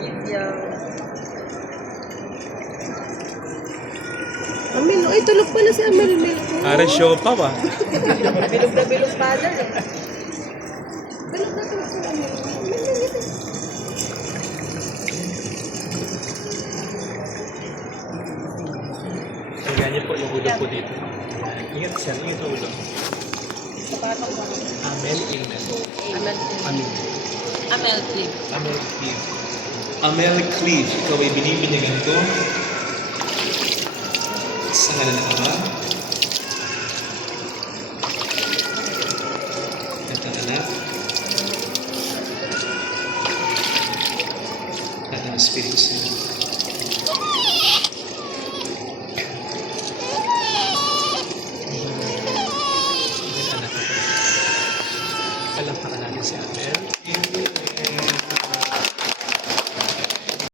Yang. Amel, ay tulog pala si Amel. Are show pa ba? Bilog na bilog pa dyan eh. Bilog na tulog si Amel. Tingnan niyo po yung ulo po dito. Ingat siya, ingat sa ulo. Amel Ilmen. Amel Cliff. Amel Cleave. Amel Cleave, ikaw ay binibinyagan ko sa ngalan ng Ama at ng Anak at ng Espiritu Santo.